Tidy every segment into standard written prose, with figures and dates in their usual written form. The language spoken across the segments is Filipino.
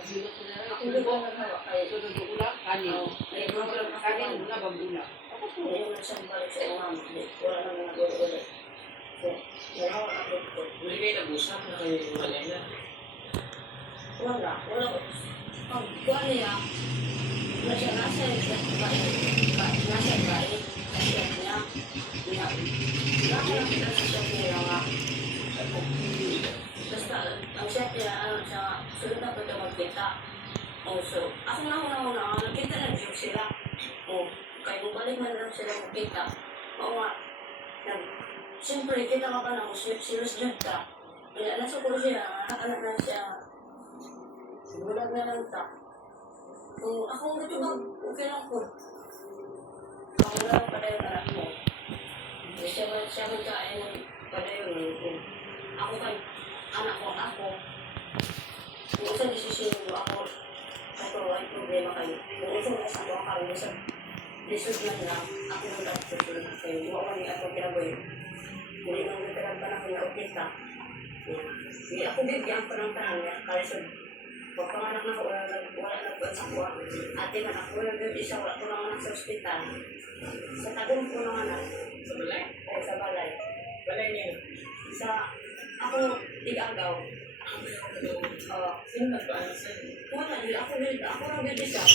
Sulot ko na lang. Hindi ko nagawa kayo. Sulot ko lang. Kanin. Ay, kanin muna babula. Ako po, yung nasang balik sa umam. Wala naman nag-ulit. Wala ko ako po. Hindi kayo nag-usap na kayo walay na. Wala ko. Ang buwan niya, nasa yung bahay. Nasa yung bahay. Nasa niya. Nakalang kita sa shop niya nga. Basta, ang shop niya, sa sunod na po ito magkita. So, ako na nakita na joke sila. Kaya kung balik man lang sila magkita. Oo nga, siyempre, kita ka pa na kung sinusjud ka. Kaya nasa ko siya, anak na siya. Bulag na lang ta. Kung ako ito ba, okay lang po. Ako na lang pala yung anak mo. Siya man kain pala yun. Ako kay anak ko, ako. Kung isa desisyon mo ako, ay problema kayo. Kung isa mo sa ako, kung isa decision lang, ako nang dapat susunod kayo. Huwag kami ako kinaboy. Hindi nang nagtarang panahon na ukita. Hindi ako bigyan ko ng panahon niya. Kaya sa pagpanganak na ko, wala na po sa kuha. Ate man ako, wala na isa, wala ko naman sa ospital. Sa tagong ko naman na. Sa balay? O sa balay. Balay niyo. Sa ako, tig-agaw. Sino nagpaanak sa'yo? Wala, ako lang bigyan siya.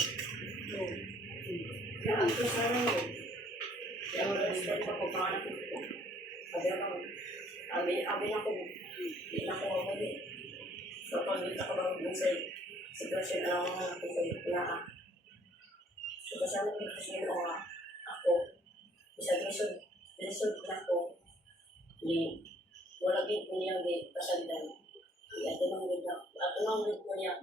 Kaya ang kasara mo. Kaya ang respect ko kung panganak ko. Sabi ako, hindi na ako mamuli. So, pag dito ako bang sa sitwasyon na lang ako sa so, kasama ko kasi yun ako, isang na ako, wala din po niya pasandan. At anong ko niya,